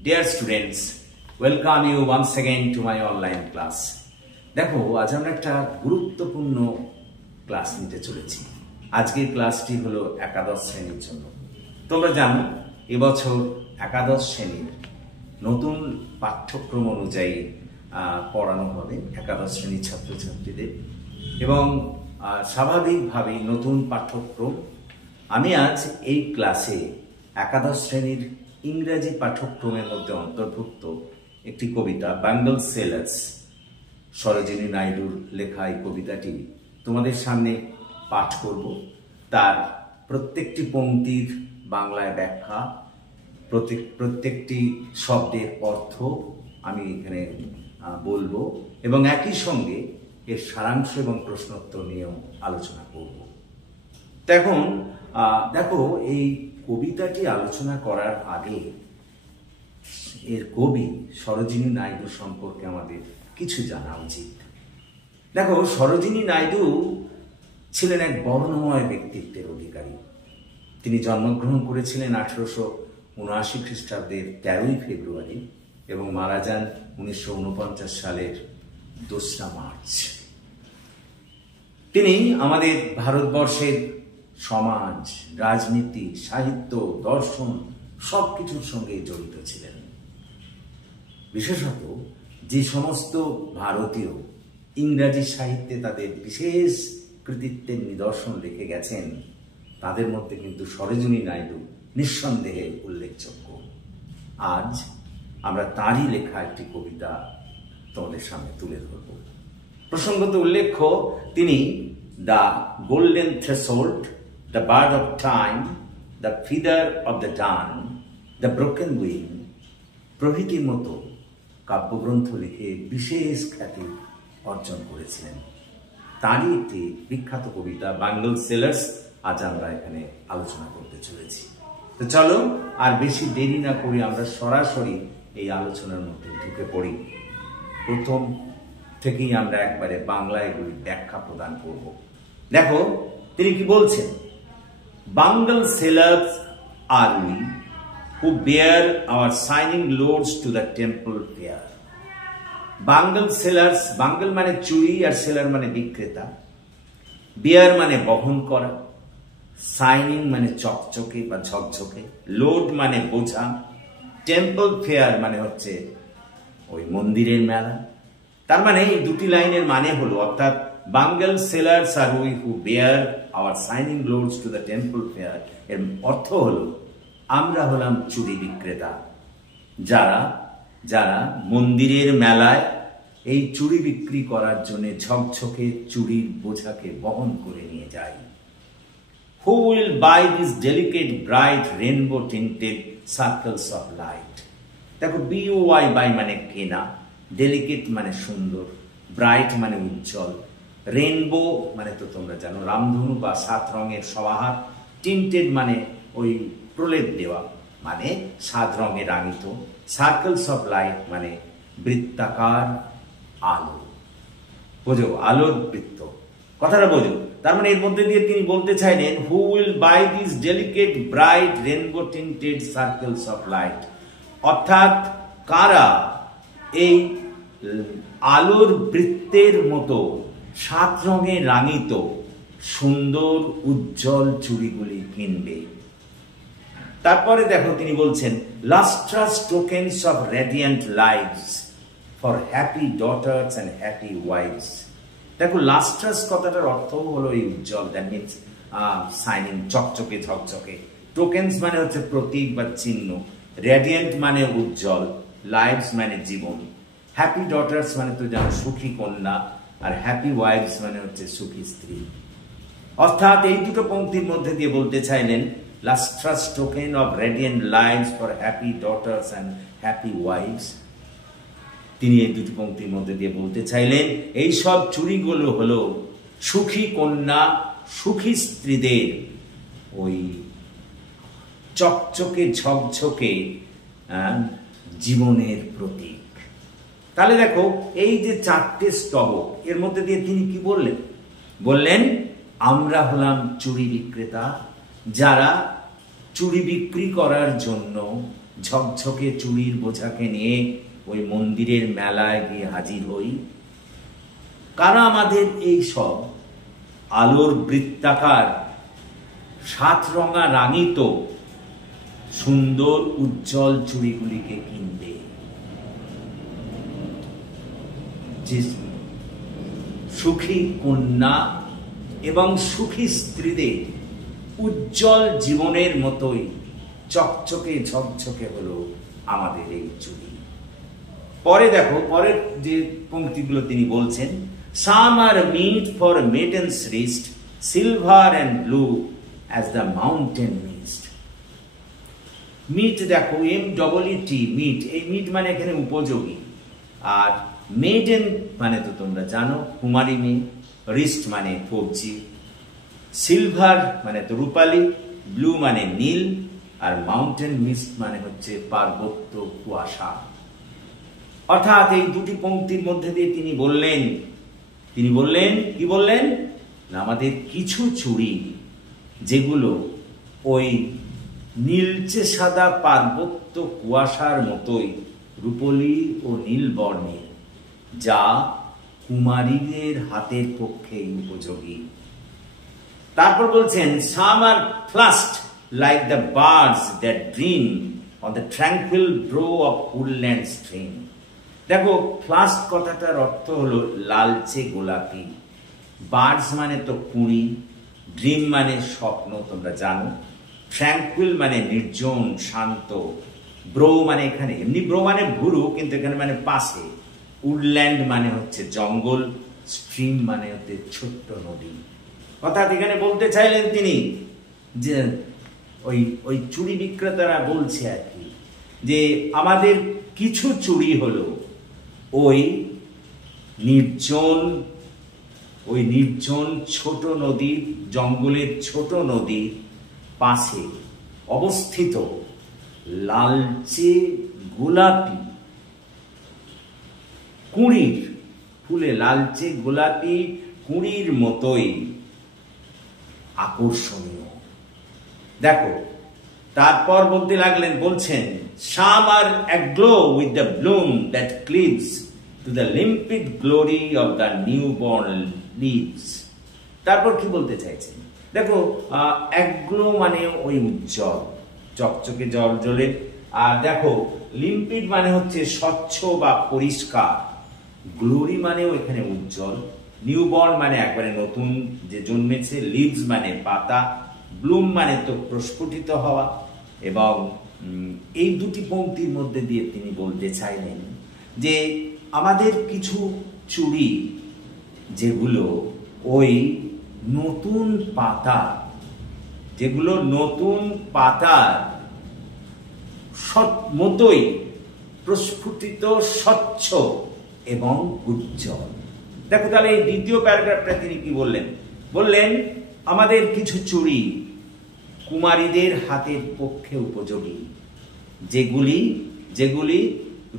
Dear students, welcome you once again to my online class. দেখো আজ আমরা একটা গুরুত্বপূর্ণ ক্লাস নিতে চলেছি। আজকের ক্লাসটি হলো একাদশ শ্রেণীর জন্য। তোমরা জানো এবছর একাদশ শ্রেণীর নতুন পাঠ্যক্রম অনুযায়ী পড়ানো হবে একাদশ শ্রেণীর ছাত্রছাত্রীদের এবং স্বাভাবিকভাবেই নতুন পাঠ্যক্রম। আমি আজ এই ক্লাসে একাদশ শ্রেণীর ইংরেজি পাঠ্যক্রমের মধ্যে অন্তর্ভুক্ত একটি কবিতা বেঙ্গল সেলার্স সরোজিনী নাইডুর লেখা এই কবিতাটি তোমাদের সামনে পাঠ করব। তার প্রত্যেকটি পংক্তির বাংলায় ব্যাখ্যা, প্রত্যেকটি শব্দের অর্থ আমি এখানে বলবো এবং একই সঙ্গে এর সারাংশ এবং প্রশ্নোত্তর নিয়েও আলোচনা করব। এখন দেখো এই কবিতাটি আলোচনা করার আগে এর কবি সরোজিনী নাইডু সম্পর্কে আমাদের কিছু জানা উচিত। দেখো সরোজিনী নাইডু ছিলেন এক বর্ণময় ব্যক্তিত্বের অধিকারী। তিনি জন্মগ্রহণ করেছিলেন 1879 খ্রিস্টাব্দের 13ই ফেব্রুয়ারি এবং মারা যান 1949 সালের 2রা মার্চ। তিনি আমাদের ভারতবর্ষের সমাজ, রাজনীতি, সাহিত্য, দর্শন সবকিছুর সঙ্গে জড়িত ছিলেন। বিশেষত যে সমস্ত ভারতীয় ইংরাজি সাহিত্যে তাদের বিশেষ কৃতিত্বের নিদর্শন রেখে গেছেন তাদের মধ্যে কিন্তু সরোজিনী নাইডু নিঃসন্দেহে উল্লেখযোগ্য। আজ আমরা তারই লেখা একটি কবিতা তোমাদের সামনে তুলে ধরব। প্রসঙ্গত উল্লেখ্য তিনি the golden threshold, The Bird of Time, The Feather of the Dawn, The Broken Wing প্রভৃতির মতো কাব্যগ্রন্থ লিখে বিশেষ খ্যাতি অর্জন করেছিলেন। তারই একটি বিখ্যাত কবিতা বেঙ্গল সেলার্স আজ আমরা এখানে আলোচনা করতে চলেছি। তো চলো আর বেশি দেরি না করে আমরা সরাসরি এই আলোচনার মধ্যে ঢুকে পড়ি। প্রথম থেকেই আমরা একবারে বাংলায় এগুলি ব্যাখ্যা প্রদান করব। দেখো তিনি কি বলছেন, Bengal sailors are we who bear our shining loads to the temple fair. Bengal sailors, Bengal মানে চুরি আর সেলার মানে বিক্রেতা, bear মানে বহন করা, shining মানে চকচকে বা ঝকঝকে, লোড মানে বোঝা, টেম্পল ফেয়ার মানে হচ্ছে ওই মন্দিরের মেলা। তার মানে এই দুটি লাইনের মানে হলো অর্থাৎ Bengal sailors are we who bear our shining loads to the temple fair এর অর্থ হলো আমরা হলাম চুরি বিক্রেতা, যারা যারা মন্দিরের মেলায় এই চুরি বিক্রি করার জন্য ঝকঝকে চুরির বোঝাকে বহন করে নিয়ে যায়। Who will buy these delicate bright rainbow tinted circles of light? দেখো BUY বাই মানে কেনা, ডেলিকেট মানে সুন্দর, ব্রাইট মানে উজ্জ্বল, রেইনবো মানে তো তোমরা জানো রামধনু বা 7 রঙের সমাহার, টিন্টেড মানে ওই প্রলেপ দেওয়া মানে 7 রঙে রাঙিত, সার্কেলস অফ লাইট মানে বৃত্তাকার আলো। বোঝো আলোর বৃত্ত কথাটা বোঝো। তার মানে এর মধ্যে দিয়ে তিনি বলতে চাইলেন who will buy this delicate bright rainbow tinted circles of light, অর্থাৎ কারা এই আলোর বৃত্তের মতো 7 রঙে রাঙিত সুন্দর উজ্জ্বল চুড়িগুলি কিনবে। তারপরে দেখো তিনি বলছেন lustrous tokens of radiant lives for happy daughters and happy wives. দেখো লাস্ট্রাস কথাটার অর্থ হলো এই উজ্জ্বল, দ্যাট মিনস শাইনিং, চকচকে ঝকঝকে। টোকেন্স মানে হচ্ছে প্রতীক বা চিহ্ন, রেডিয়েন্ট মানে উজ্জ্বল, লাইভস মানে জীবন, হ্যাপি ডটার্স মানে তো যেমন সুখী কন্যা, আর হ্যাপি ওয়াইফস মানে হচ্ছে সুখী স্ত্রী। অর্থাৎ এই দুটো পংক্তির মধ্যে দিয়ে বলতে চাইলেন lustrous token of radiant lives for happy daughters and happy wives. তিনি এই দুটি পংক্তির মধ্যে দিয়ে বলতে চাইলেন এই সব চুরিগুলো হলো সুখী কন্যা, সুখী স্ত্রীদের ওই চকচকে ঝকঝকে জীবনের প্রতীক। তাহলে দেখো এই যে 4টে স্তবক এর মধ্যে দিয়ে তিনি কি বললেন, বললেন আমরা হলাম চুরি বিক্রেতা, যারা চুরি বিক্রি করার জন্য ঝকঝকে চুড়ির বোঝাকে নিয়ে ওই মন্দিরের মেলায় গিয়ে হাজির হই? কারা আমাদের এই সব আলোর বৃত্তাকার সাত রঙা রাঙিত সুন্দর উজ্জ্বল চুড়িগুলিকে কিনবে? যে সুখী কন্যা এবং সুখী স্ত্রীদের উজ্জ্বল জীবনের মতোই চকচকে ঝকঝকে হলো আমাদের এই চুড়ি। পরে দেখো, পরের যে পংক্তিগুলো তিনি বলছেন, some are meet for maiden's wrist, silver and blue as the mountain mist. Meet দেখো, MEET, মিট, এই মিট মানে এখানে উপযোগী। আর মেডেন মানে তো তোমরা জানো কুমারী মেয়ে, রিস্ট মানে কবজি, সিলভার মানে তো রূপালী, ব্লু মানে নীল, আর মাউন্টেন মিস্ট মানে হচ্ছে পার্বত্য কুয়াশা। অর্থাৎ এই দুটি পংক্তির মধ্যে দিয়ে তিনি বললেন কি বললেন না, আমাদের কিছু চুড়ি যেগুলো ওই নীলচে সাদা পার্বত্য কুয়াশার মতোই রূপলী ও নীল বর্ণের, যা কুমারীদের হাতের পক্ষে উপযোগী। তারপর বলছেন, some are flushed like the birds that dream on the tranquil brow of woodland stream. দেখো, ফ্লাস্ট কথাটার অর্থ হলো লালচে গোলাপি, বার্ডস মানে তো কুঁড়ি, ড্রিম মানে স্বপ্ন তোমরা জানো, ট্র্যাঙ্কুইল মানে নির্জন শান্ত, ব্রো মানে এখানে এমনি ব্রো মানে ভুরু, কিন্তু এখানে মানে পাশে, উডল্যান্ড মানে হচ্ছে জঙ্গল, স্ট্রিম মানে হচ্ছে ছোট্ট নদী। অর্থাৎ এখানে বলতে চাইলেন তিনি যে ওই চুড়ি বিক্রেতারা বলছে আর কি, যে আমাদের কিছু চুড়ি হলো ওই নির্জন ছোট নদীর, জঙ্গলের ছোট নদীর পাশে অবস্থিত লালচে গোলাপি কুঁড়ির ফুলে, লালচে গোলাপি কুঁড়ির মতোই আকর্ষণীয়। দেখো, তারপর বলতে লাগলেন, বলছেন, some are aglow with the bloom that cleaves to the limpid glory of the newborn leaves। তারপর কি বলতে চাইছেন দেখো, অ্যাগ্লো মানে ওই উজ্জ্বল চকচকে জল জ্বলে, আর দেখো লিম্পিড মানে হচ্ছে স্বচ্ছ বা পরিষ্কার, গ্লোরি মানেও এখানে উজ্জ্বল, নিউবর্ন মানে একবারে নতুন যে জন্মেছে, লিভস মানে পাতা, ব্লুম মানে তো প্রস্ফুটিত হওয়া। এবং এই দুটি পংক্তির মধ্যে দিয়ে তিনি বলতে চাইলেন যে আমাদের কিছু চুড়ি যেগুলো ওই নতুন পাতা, যেগুলো নতুন পাতার মতোই প্রস্ফুটিত, স্বচ্ছ এবং উজ্জ্বল। দেখো তাহলে এই দ্বিতীয় প্যারাগ্রাফটা তিনি কি বললেন, বললেন আমাদের কিছু চুড়ি কুমারীদের হাতের পক্ষে উপযোগী, যেগুলি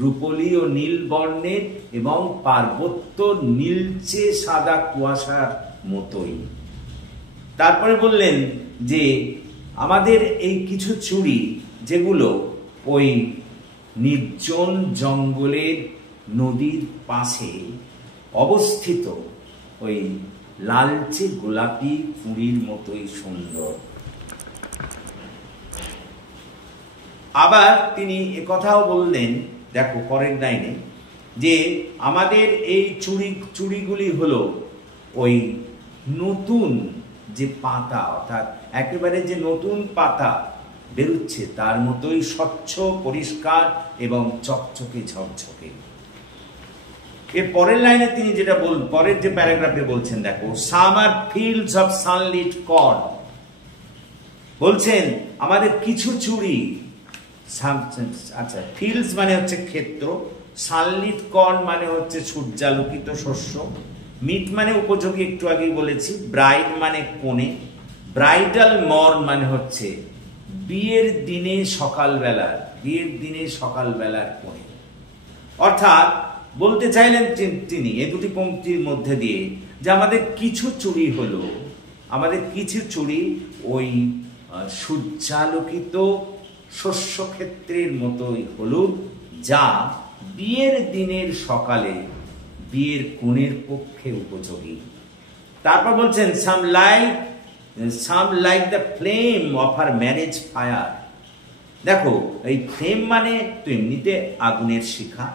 রূপলী ও নীল বর্ণের এবং পার্বত্য নীলচে সাদা কুয়াশার মতোই। তারপরে বললেন যে আমাদের এই কিছু চুড়ি যেগুলো ওই নির্জন জঙ্গলের নদীর পাশে অবস্থিত ওই লালচে গোলাপি কুঁড়ির মতোই সুন্দর। আবার তিনি একথাও বললেন, দেখো পরের লাইনে, যে আমাদের এই চুড়িগুলি হলো ওই নতুন যে পাতা, অর্থাৎ একেবারে যে নতুন পাতা বেরোচ্ছে তার মতোই স্বচ্ছ, পরিষ্কার এবং চকচকে ঝকঝকে। এর পরের লাইনে তিনি যেটা পরের যে প্যারাগ্রাফে বলছেন, দেখো, summer fields of sunlit corn, বলছেন আমাদের কিছু চুড়ি, আচ্ছা ফিল্ডস মানে হচ্ছে ক্ষেত্র, সানলিট কর্ন মানে হচ্ছে সূর্যালোকিত শস্য, মিট মানে উপযোগী, একটু আগেই বলেছি, ব্রাইড মানে কোণে, ব্রাইডাল মর্ন মানে হচ্ছে বিয়ের দিনে সকালবেলার কোণে। অর্থাৎ বলতে চাইলেন তিনি এই দুটি পংক্তির মধ্যে দিয়ে যে আমাদের কিছু চুড়ি ওই সূর্যালোকিত শস্যক্ষেত্রের মতোই হলুদ, যা বিয়ের দিনের সকালে বিয়ের কনের পক্ষে উপযোগী। তারপর বলছেন some like the flame of her marriage fire। দেখো এই ফ্লেম মানে তো এমনিতে আগুনের শিখা,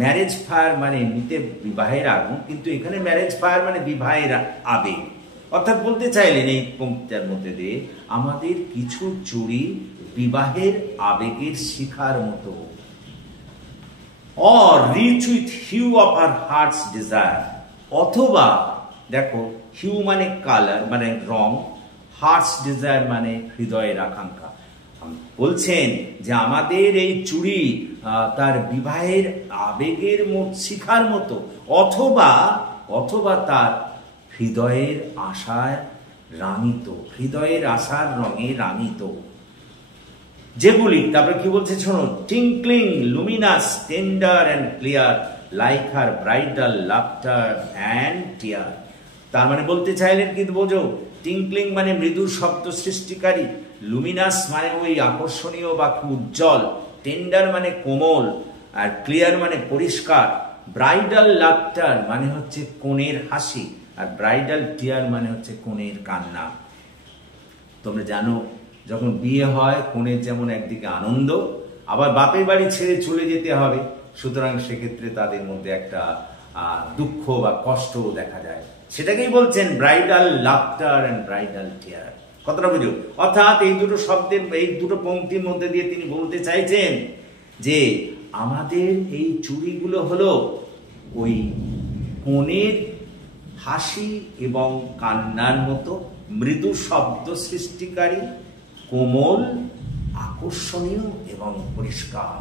ম্যারেজ ফায়ার মানে এমনিতে বিবাহের আগুন, কিন্তু এখানে ম্যারেজ ফায়ার মানে বিবাহের আবেগ। অর্থাৎ বলতে চাইলেন এই পংক্তিটার মধ্যে দিয়ে আমাদের কিছু চুড়ি বিবাহের আবেগের শিখার মতো। or rich with hue of her heart's desire, অথবা দেখো হিউ মানে কালার মানে রং, হার্টস ডিজায়ার মানে হৃদয়ের আকাঙ্ক্ষা। বলছেন যে আমাদের এই চুড়ি তার বিবাহের আবেগের শিখার মতো, অথবা তার হৃদয়ের আশায় রাঙিত, হৃদয়ের আশার রঙে রাঙিত। যেগুলি তারপরে কি বলছে শোনো, tinkling luminous tender and clear like her bridal laughter and tear. তার মানে বলতে চাইলেন কিন্তু বোঝো, টিঙ্কলিং মানে মৃদু শব্দ সৃষ্টিকারী, লুমিনাস মানে ওই আকর্ষণীয় বা উজ্জ্বল, টেন্ডার মানে কোমল, আর ক্লিয়ার মানে পরিষ্কার, ব্রাইডাল লাফটার মানে হচ্ছে কনের হাসি, আর ব্রাইডাল টিয়ার মানে হচ্ছে কনের কান্না। তোমরা জানো যখন বিয়ে হয় কনের যেমন একদিকে আনন্দ, আবার বাপের বাড়ি ছেড়ে চলে যেতে হবে, সুতরাং সেক্ষেত্রে তাদের মধ্যে একটা দুঃখ বা কষ্টও দেখা যায়। সেটাকেই বলছেন ব্রাইডাল লাফটার অ্যান্ড ব্রাইডাল টিয়ার। কতটা বুঝো? অর্থাৎ এই দুটো শব্দের, এই দুটো পংক্তির মধ্যে দিয়ে তিনি বলতে চাইছেন যে আমাদের এই চুড়িগুলো হলো ওই কনের হাসি এবং কান্নার মতো মৃদু শব্দ সৃষ্টিকারী, কোমল, আকর্ষণীয় এবং পরিষ্কার।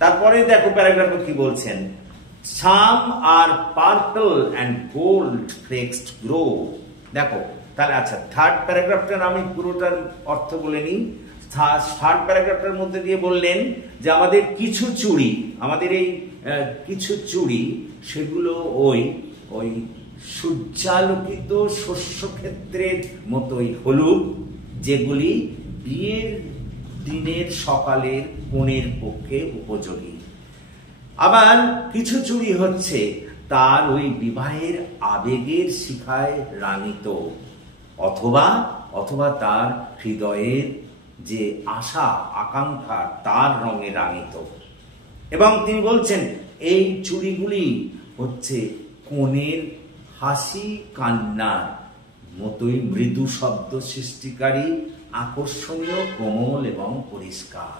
তারপরে দেখো প্যারাগ্রাফে কি বলছেন, some are purple and gold flaked grow। দেখো তাহলে আচ্ছা, থার্ড প্যারাগ্রাফটার আমি পুরোটার অর্থ বলে নিই। থার্ড প্যারাগ্রাফটার মধ্যে দিয়ে বললেন যে আমাদের কিছু চুড়ি, আমাদের এই কিছু চুড়ি সেগুলো ওই সূর্যালোকিত শস্যক্ষেত্রের মতোই হলুদ, যেগুলি বিয়ের দিনের সকালের কনের পক্ষে উপযোগী। আবার কিছু চুড়ি হচ্ছে তার ওই বিবাহের আবেগের শিখায় রাঙিত, অথবা তার হৃদয়ের যে আশা আকাঙ্ক্ষা তার রঙে রাঙিত। এবং তিনি বলছেন এই চুড়িগুলি হচ্ছে কনের হাসি কান্নার মতোই মৃদু শব্দ সৃষ্টিকারী, আকর্ষণীয়, কোমল এবং পরিষ্কার।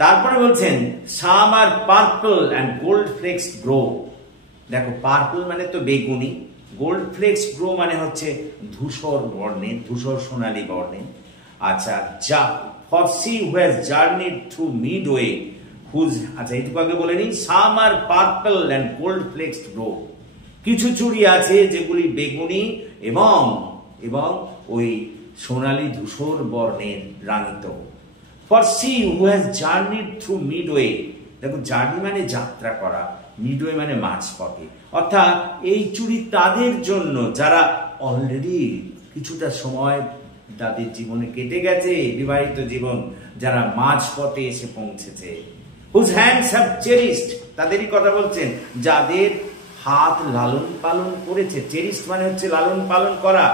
তারপরে বলছেন some are purple and gold flakes grow। দেখো পার্পল মানে তো বেগুনি, গোল্ড ফ্লেক্স গ্রো মানে হচ্ছে ধূসর বর্ণের, ধূসর সোনালী বর্ণের। আচ্ছা, যা for she who has journeyed through midway whose, আচ্ছা এইটুকু আগে বলে নিই, some are purple and gold flakes grow। কিছু চুড়ি আছে যেগুলি বেগুনি এবং ওই সোনালী ধূসর বর্ণের রাঙিত। For she who has journeyed through midway, দেখো জার্নি মানে যাত্রা করা, মিডওয়ে মানে মাঝপথে। অর্থাৎ এই চুড়ি তাদের জন্য যারা অলরেডি কিছুটা সময় তাদের জীবনে কেটে গেছে, বিবাহিত জীবন, যারা মাঝপথে এসে পৌঁছেছে। whose hands have cherished, তাদেরই কথা বলছেন, যাদের হাত লালন পালন করেছে, চেরিস্ট মানে হচ্ছে লালন পালন করা,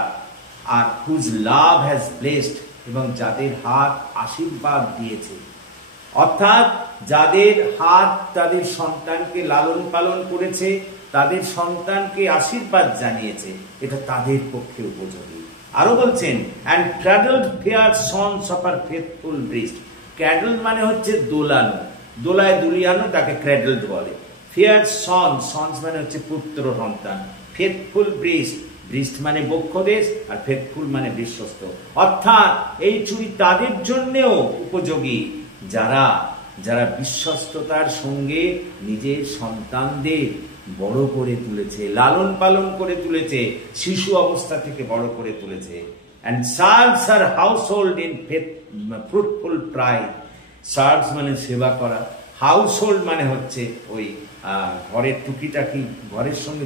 আর whose love has blessed, এবং যাদের হাত আশীর্বাদ দিয়েছে। অর্থাৎ যাদের হাত তাদের সন্তানকে লালন পালন করেছে, তাদের সন্তানকে আশীর্বাদ জানিয়েছে, এটা তাদের পক্ষে উপযোগী। আরো বলছেন and cradled fair sons of her faithful breast। ক্যাডল মানে হচ্ছে দোলানো, দোলায় দুলিয়ানো, তাকে ক্র্যাডলড বলে। ফেয়ার সন্স মানে হচ্ছে পুত্র সন্তান। ফেথফুল ব্রিস্ট মানে বক্ষদেশ, আর ফেথফুল মানে বিশ্বস্ত। অর্থাৎ এই চুড়ি তাদের জন্যেও উপযোগী যারা বিশ্বস্ততার সঙ্গে নিজের সন্তানদের বড় করে তুলেছে, লালন পালন করে তুলেছে, শিশু অবস্থা থেকে বড় করে তুলেছে। and serves her household in fruitful pride। Serves মানে সেবা করা, হাউসহোল্ড মানে হচ্ছে ওই ঘরের টুকিটাকি, ঘরের সঙ্গে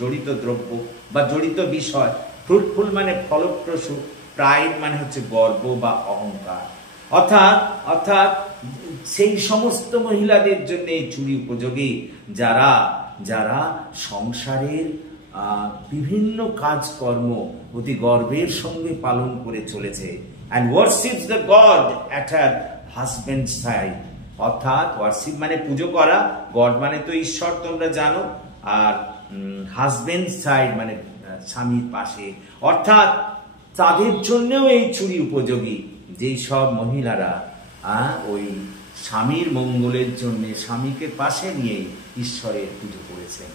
জড়িত দ্রব্য বা জড়িত বিষয়। ফ্রুটফুল মানে ফলপ্রসূ, প্রাইড মানে হচ্ছে গর্ব বা অহংকার। অর্থাৎ অর্থাৎ সেই সমস্ত মহিলাদের জন্য এই চুড়ি উপযোগী যারা যারা সংসারের বিভিন্ন কাজকর্ম অতি গর্বের সঙ্গে পালন করে চলেছে, and worships the God at her husband's side। অর্থাৎ ওয়ার্শিপ মানে পুজো করা, গড মানে তো ঈশ্বর তোমরা জানো, আর হাজবেন্ড সাইড মানে স্বামীর পাশে। অর্থাৎ তাদের জন্যও এই চুড়ি উপযোগী, যেই সব মহিলারা ওই স্বামীর মঙ্গলের জন্য স্বামীকে পাশে নিয়ে ঈশ্বরের পুজো করেছেন।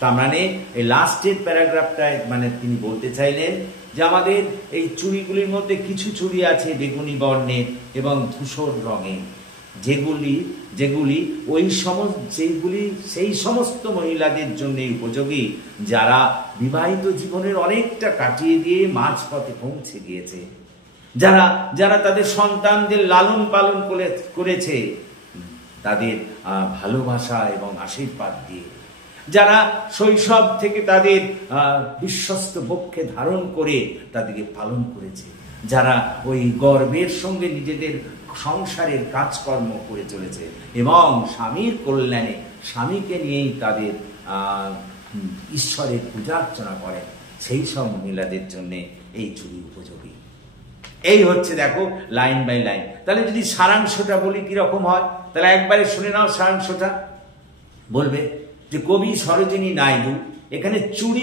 তার মানে এই লাস্টের প্যারাগ্রাফটায় মানে তিনি বলতে চাইলেন যে আমাদের এই চুড়িগুলির মধ্যে কিছু চুড়ি আছে বেগুনি বর্ণের এবং ধূসর রঙের, যেগুলি সেই সমস্ত মহিলাদের জন্য উপযোগী যারা বিবাহিত জীবনের অনেকটা কাটিয়ে দিয়ে মাঝপথে পৌঁছে গিয়েছে, যারা তাদের সন্তানদের লালন পালন করেছে তাদের ভালোবাসা এবং আশীর্বাদ দিয়ে, যারা শৈশব থেকে তাদের বিশ্বস্ত বক্ষে ধারণ করে তাদেরকে পালন করেছে, যারা ওই গর্বের সঙ্গে নিজেদের সংসারের কাজকর্ম করে চলেছে এবং স্বামীর কল্যাণে স্বামীকে নিয়েই তাদের ঈশ্বরের পূজা অর্চনা করেন, সেই সব মহিলাদের জন্য এই চুড়ি উপযোগী। এই হচ্ছে দেখো লাইন বাই লাইন। তাহলে যদি সারাংশটা বলি কিরকম হয়, তাহলে একবারে শুনে নাও সারাংশটা। বলবে যে কবি সরোজিনী নাইডু এখানে চুড়ি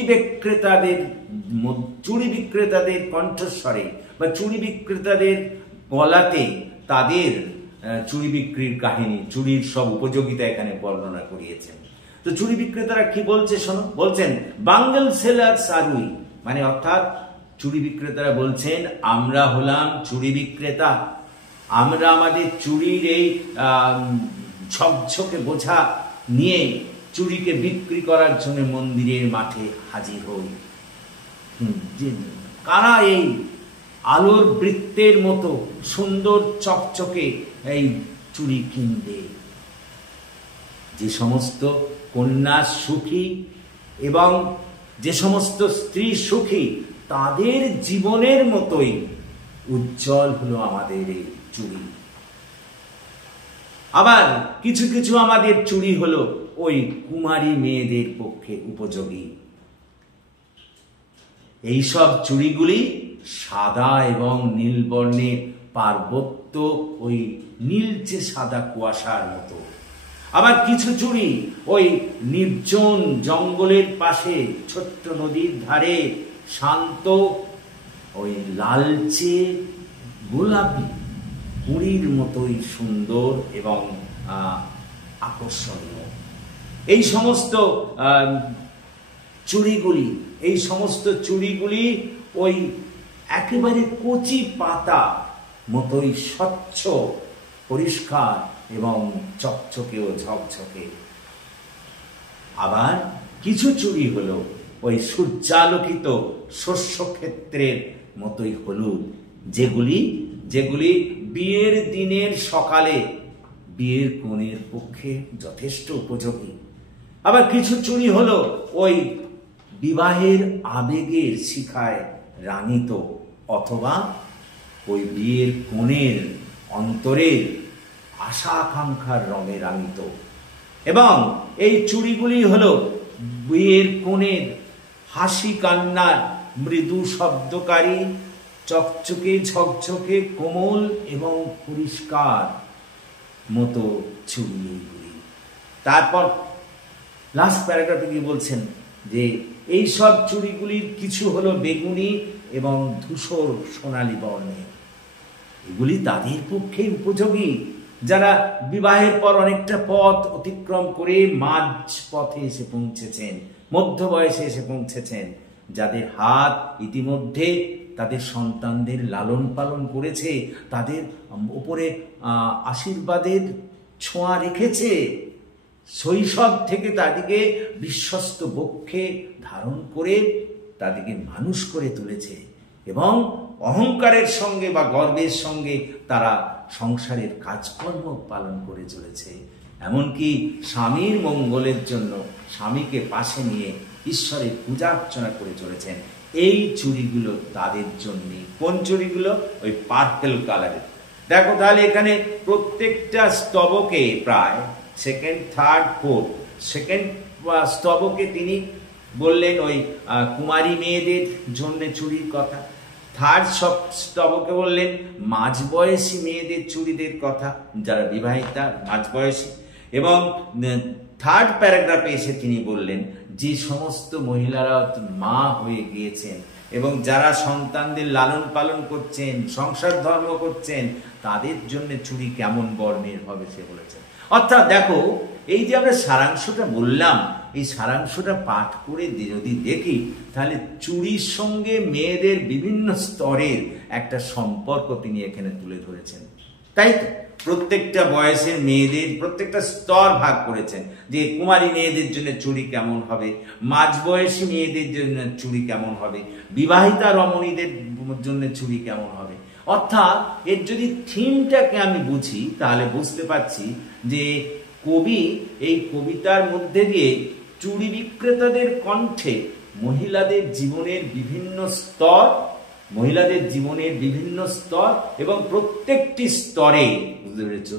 বিক্রেতাদের কণ্ঠস্বরে বা চুড়ি বিক্রেতাদের গলাতে তাদের চুড়ি বিক্রির কাহিনী, চুড়ির সব উপযোগিতা এখানে বর্ণনা করিয়েছেন। তো চুড়ি বিক্রেতারা কি বলছে শোনো, বলছেন বাঙ্গল সেলার্স আর উই, মানে অর্থাৎ চুড়ি বিক্রেতারা বলছেন আমরা হলাম চুড়ি বিক্রেতা, আমরা আমাদের চুড়ির এই ঝকঝকে বোঝা নিয়ে চুড়িকে বিক্রি করার জন্য মন্দিরের মাঠে হাজির হই। কারা এই আলোর বৃত্তের মতো সুন্দর চকচকে এই চুড়ি কিনবে? যে সমস্ত কন্যা সুখী এবং যে সমস্ত স্ত্রী সুখী তাদের জীবনের মতোই উজ্জ্বল হলো আমাদের এই চুড়ি। আবার কিছু কিছু আমাদের চুড়ি হলো ওই কুমারী মেয়েদের পক্ষে উপযোগী। এইসব চুড়িগুলি সাদা এবং নীল বর্ণের পার্বত্য ওই নীলচে সাদা কুয়াশার মতো। আবার কিছু চুড়ি ওই নির্জন জঙ্গলের পাশে ছোট্ট নদীর ধারে শান্ত ওই লালচে গোলাপি কুড়ির মতোই সুন্দর এবং আকর্ষণীয়। এই সমস্ত চুড়িগুলি ওই একেবারে কচি পাতা মতোই স্বচ্ছ, পরিষ্কার এবং চকচকে ও ঝকঝকে। আবার কিছু চুড়ি হলো ওই সূর্যালোকিত শস্যক্ষেত্রের মতোই হলুদ, যেগুলি বিয়ের দিনের সকালে বিয়ের কনের পক্ষে যথেষ্ট উপযোগী। আবার কিছু চুড়ি হলো ওই বিবাহের আবেগের শিখায় রাঙিত অথবা ওই বিয়ের কনের অন্তরের আশা আকাঙ্ক্ষার রঙে রাঙিত। এবং এই চুড়িগুলি হলো বিয়ের কনের হাসি কান্নার মৃদু শব্দকারী, চকচকে ঝকঝকে কোমল এবং পরিষ্কার মতো চুড়িগুলি। তারপর লাস্ট প্যারাগ্রাফে কি বলছেন যে এই সব চুড়িগুলির কিছু হলো বেগুনি এবং ধূসর সোনালী বর্ণের। এগুলি তাদের পক্ষে উপযোগী যারা বিবাহের পর অনেকটা পথ অতিক্রম করে মাঝ পথে এসে পৌঁছেছেন, মধ্য বয়সে এসে পৌঁছেছেন, যাদের হাত ইতিমধ্যে তাদের সন্তানদের লালন পালন করেছে, তাদের উপরে আশীর্বাদের ছোঁয়া রেখেছে, শৈশব থেকে তাদেরকে বিশ্বস্ত বক্ষে ধারণ করে তাদেরকে মানুষ করে তুলেছে এবং অহংকারের সঙ্গে বা গর্বের সঙ্গে তারা সংসারের কাজকর্ম পালন করে চলেছে। এমনকি স্বামীর মঙ্গলের জন্য স্বামীকে পাশে নিয়ে ঈশ্বরের পূজা অর্চনা করে চলেছেন। এই চুড়িগুলো তাদের জন্যে। কোন চুড়িগুলো? ওই পার্পেল কালারের, দেখো তাহলে এখানে প্রত্যেকটা স্তবকে প্রায় সেকেন্ড, থার্ড, ফোর্থ, সেকেন্ড স্তবকে তিনি বললেন ওই কুমারী মেয়েদের জন্য চুরির কথা, থার্ড স্তবকে বললেন মাঝবয়সী মেয়েদের চুরিদের কথা, যারা বিবাহিতা মাঝবয়সী, এবং থার্ড প্যারাগ্রাফে এসে তিনি বললেন যে সমস্ত মহিলারা মা হয়ে গিয়েছেন এবং যারা সন্তানদের লালন পালন করছেন, সংসার ধর্ম করছেন, তাদের জন্য চুরি কেমন বর্ণের হবে সে বলেছেন। অর্থাৎ দেখো, এই যে আমরা সারাংশটা বললাম, এই সারাংশটা পাঠ করে যদি দেখি তাহলে চুরির সঙ্গে মেয়েদের বিভিন্ন স্তরের একটা সম্পর্ক তিনি এখানে তুলে ধরেছেন। তাই তো প্রত্যেকটা বয়সের মেয়েদের প্রত্যেকটা স্তর ভাগ করেছেন, যে কুমারী মেয়েদের জন্য চুরি কেমন হবে, মাঝবয়সী মেয়েদের জন্য চুরি কেমন হবে, বিবাহিতা রমণীদের জন্য চুরি কেমন হবে। অর্থাৎ এর যদি থিমটাকে আমি বুঝি তাহলে বুঝতে পারছি যে কবি এই কবিতার মধ্যে দিয়ে চুরি বিক্রেতাদের কণ্ঠে মহিলাদের জীবনের বিভিন্ন স্তর, এবং প্রত্যেকটি স্তরে, বুঝতে পেরেছ,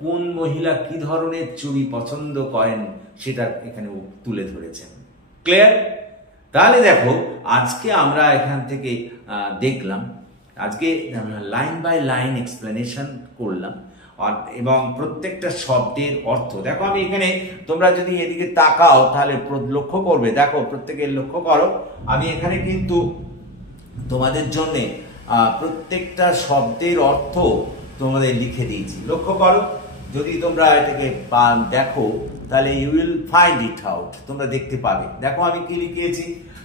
কোন মহিলা কি ধরনের চুরি পছন্দ করেন সেটা এখানে তুলে ধরেছেন। ক্লিয়ার? তাহলে দেখো, আজকে আমরা এখান থেকে দেখলাম, আজকে লাইন বাই লাইন এক্সপ্লেনেশন করলাম এবং প্রত্যেকটা শব্দের অর্থ। দেখো আমি এখানে, তোমরা যদি এদিকে তাকাও তাহলে লক্ষ্য করবে, দেখো প্রত্যেকে লক্ষ্য করো, আমি এখানে কিন্তু তোমাদের জন্য প্রত্যেকটা শব্দের অর্থ তোমাদের লিখে দিয়েছি। লক্ষ্য করো, যদি তোমরা এটাকে দেখো তাহলে you will find it out, তোমরা দেখতে পাবে। দেখো আমি কি লিখেছি,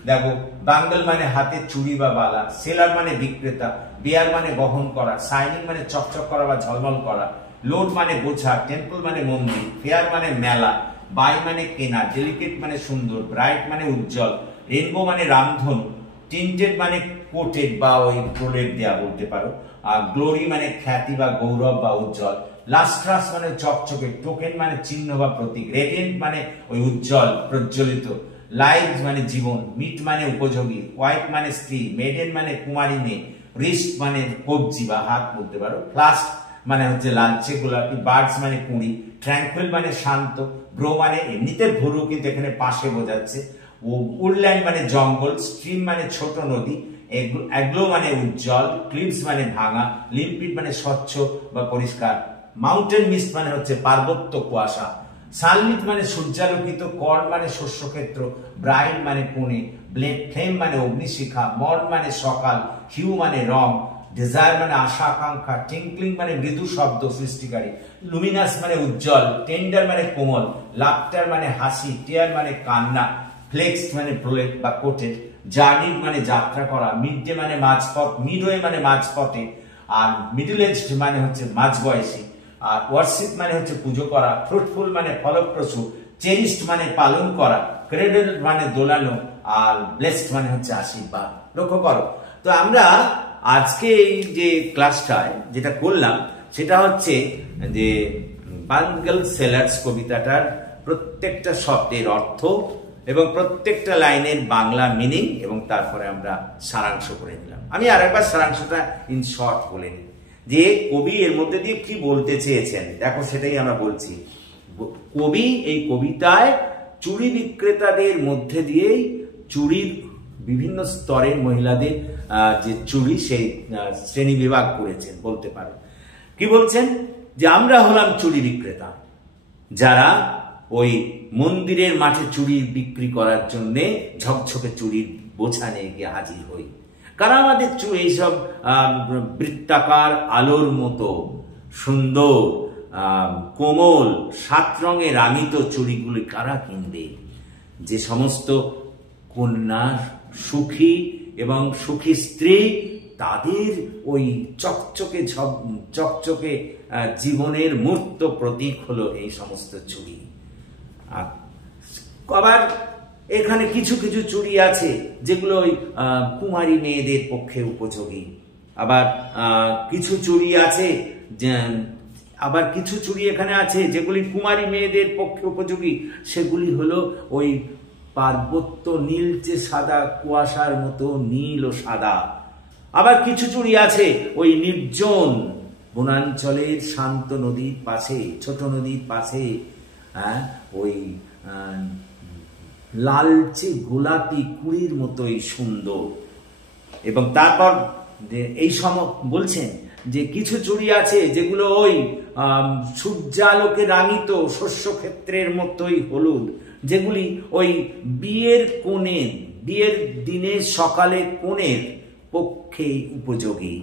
দেখো বাঙ্গল মানে হাতে চুড়ি বা বালা, সেলার মানে বিক্রেতা, বিয়ার মানে বহন করা, শাইনিং মানে চকচক করা বা ঝলমল করা, লোড মানে বোঝা, টেম্পল মানে মন্দির, ফেয়ার মানে মেলা, বাই মানে কেনা, ডেলিকেট মানে সুন্দর, ব্রাইট মানে উজ্জ্বল, রেনবো মানে রামধনু, টিন্টেড মানে কোটেড বা ওই প্রলেপ দেওয়া বলতে পারো, আর গ্লোরি মানে খ্যাতি বা গৌরব বা উজ্জ্বল, লাস্ট্রাস মানে চকচকে, টোকেন মানে চিহ্ন বা প্রতীক, রেডিয়েন্ট মানে ওই উজ্জ্বল প্রজ্বলিত, লাইভ মানে জীবন, মিট মানে উপযোগী, ওয়াইফ মানে স্ত্রী, মেডেন মানে কুমারী মেয়ে, রিস্ট মানে কবজি বা হাত বলতে পারো, ফ্লাস্ক মানে হচ্ছে লাঞ্চে গোলাপি, বার্ডস মানে কুঁড়ি, ট্র্যাঙ্কুইল মানে শান্ত, ব্রো মানে এমনিতে ভুরু কিন্তু এখানে পাশে বোঝাচ্ছে, উডল্যান্ড মানে জঙ্গল, স্ট্রিম মানে ছোট নদী, অ্যাগ্লো মানে উজ্জ্বল, ক্লিপস মানে ভাঙা, লিম্পিড মানে স্বচ্ছ বা পরিষ্কার, মাউন্টেন মিস্ট মানে হচ্ছে পার্বত্য কুয়াশা, সানলিট মানে সূর্যালোকিত, কর্ন মানে শস্যক্ষেত্র, ব্রাইড মানে কোণে, ব্লেড ফ্লেম মানে অগ্নিশিখা, মড মানে সকাল, হিউ মানে রং, ডিজায়ার মানে আশা আকাঙ্ক্ষা, টিঙ্কলিং মানে মৃদু শব্দ সৃষ্টিকারী, লুমিনাস মানে উজ্জ্বল, টেন্ডার মানে কোমল, লাফটার মানে হাসি, টিয়ার মানে কান্না, ফ্লেক্স মানে প্রলেপ বা কোটেড, জার্নি মানে যাত্রা করা, মিড ডে মানে মাঝপথ, মিডওয়ে মানে মাঝপথে, আর মিডল এজড মানে হচ্ছে মাঝবয়সী, আর ওয়ার্শিপ মানে হচ্ছে পুজো করা, ফ্রুটফুল মানে ফলপ্রসূ, চেরিস্ট মানে পালন করা, ক্রেডল মানে দোলানো, আর ব্লেসড মানে হচ্ছে আশীর্বাদ। লক্ষ্য করো, তো আমরা আজকে এই যে ক্লাসটায় যেটা করলাম সেটা হচ্ছে যে বাঙ্গল সেলার্স কবিতাটার প্রত্যেকটা শব্দের অর্থ এবং প্রত্যেকটা লাইনের বাংলা মিনিং, এবং তারপরে আমরা সারাংশ করে নিলাম। আমি আরেকবার সারাংশটা ইন শর্ট বলে নিই, যে কবি এর মধ্যে দিয়ে কি বলতে চেয়েছেন। দেখো সেটাই আমরা বলছি, কবি এই কবিতায় চুড়ি বিক্রেতাদের মধ্যে দিয়েই চুড়ির বিভিন্ন স্তরের মহিলাদের যে চুড়ি সেই শ্রেণী বিভাগ করেছেন বলতে পারো। কি বলছেন, যে আমরা হলাম চুড়ি বিক্রেতা, যারা ওই মন্দিরের মাঠে চুড়ি বিক্রি করার জন্য ঝকঝকে চুড়ির বোঝা নিয়ে গিয়ে হাজির হই। কারণ আমাদের এইসব বৃত্তাকার আলোর মতো সুন্দর কোমল 7 রঙের রামিত চুড়িগুলি কারা কিনবে? যে সমস্ত কন্যা সুখী এবং সুখী স্ত্রী, তাদের ওই চকচকে জীবনের মূর্ত প্রতীক হলো এই সমস্ত চুড়ি। আবার এখানে কিছু কিছু চুড়ি আছে যেগুলো ওই কুমারী মেয়েদের পক্ষে উপযোগী, আবার কিছু চুড়ি আছে এখানে আছে যেগুলি কুমারী মেয়েদের পক্ষে উপযোগী, সেগুলি হলো ওই পার্বত্য নীলচে সাদা, কুয়াশার মতো নীল ও সাদা। আবার কিছু চুড়ি আছে ওই নির্জন বনাঞ্চলের শান্ত নদীর পাশে, ছোট নদীর পাশে ওই লালচে গোলাপি কুড়ির মতোই সুন্দর। এবং তারপর এই বলছেন যে কিছু চুড়ি আছে যেগুলো ওই সূর্যালোকে রাঙিত শস্যক্ষেত্রের মতোই হলুদ, যেগুলি ওই বিয়ের দিনে সকালে কনের পক্ষে উপযোগী।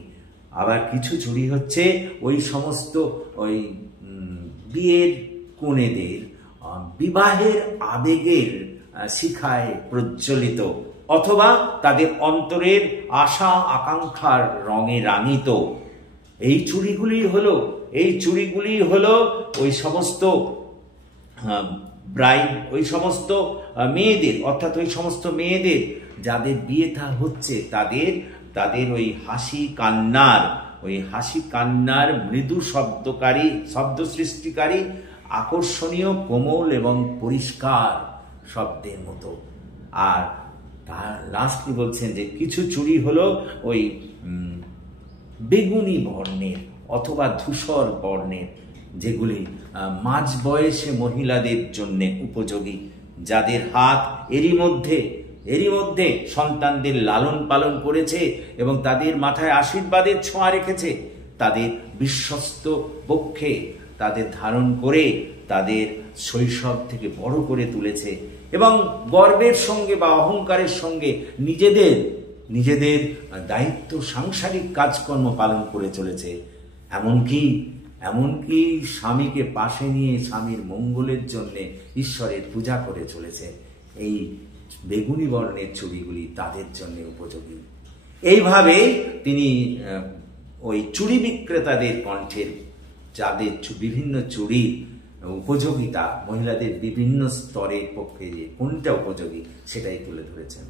আবার কিছু চুড়ি হচ্ছে ওই সমস্ত ওই বিয়ের কনেদের বিবাহের আবেগের শিখায় প্রজ্বলিত, অথবা তাদের অন্তরের আশা আকাঙ্ক্ষার রঙে রাঙিত। এই চুড়িগুলি হলো ওই সমস্ত ওই সমস্ত মেয়েদের, অর্থাৎ ওই সমস্ত মেয়েদের যাদের বিয়ে থা হচ্ছে তাদের ওই হাসি কান্নার মৃদু শব্দ সৃষ্টিকারী আকর্ষণীয় কোমল এবং পরিষ্কার শব্দের মতো। আর তার লাস্টলি বলছেন যে কিছু চুড়ি হলো ওই বেগুনি বর্ণের অথবা ধূসর বর্ণের, যেগুলি মাঝ বয়সে মহিলাদের জন্য উপযোগী, যাদের হাত এরই মধ্যে সন্তানদের লালন পালন করেছে এবং তাদের মাথায় আশীর্বাদের ছোঁয়া রেখেছে, তাদের বিশ্বস্ত পক্ষে তাদের ধারণ করে তাদের শৈশব থেকে বড় করে তুলেছে এবং গর্বের সঙ্গে বা অহংকারের সঙ্গে নিজেদের দায়িত্ব সাংসারিক কাজকর্ম পালন করে চলেছে। এমনকি স্বামীকে পাশে নিয়ে স্বামীর মঙ্গলের জন্য ঈশ্বরের পূজা করে চলেছে। এই বেগুনি বর্ণের চুড়িগুলি তাদের জন্য উপযোগী। এইভাবে তিনি ওই চুড়ি বিক্রেতাদের কণ্ঠের যাদের বিভিন্ন চুড়ির উপযোগিতা, মহিলাদের বিভিন্ন স্তরের পক্ষে যে কোনটা উপযোগী সেটাই তুলে ধরেছেন।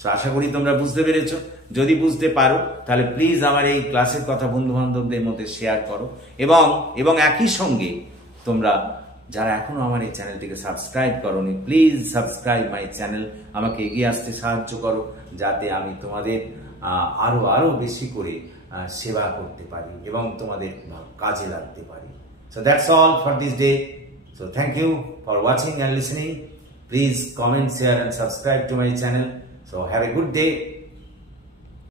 তো আশা করি তোমরা বুঝতে পেরেছ। যদি বুঝতে পারো তাহলে প্লিজ আমার এই ক্লাসের কথা বন্ধু বান্ধবদের মধ্যে শেয়ার করো এবং একই সঙ্গে তোমরা যারা এখনো আমার এই চ্যানেলটিকে সাবস্ক্রাইব করোনি, প্লিজ সাবস্ক্রাইব মাই চ্যানেল। আমাকে এগিয়ে আসতে সাহায্য করো যাতে আমি তোমাদের আরো বেশি করে সেবা করতে পারি এবং তোমাদের কাজে লাগতে পারি। So that's all for this day. So thank you for watching and listening. Please comment, share and subscribe to my channel. So have a good day.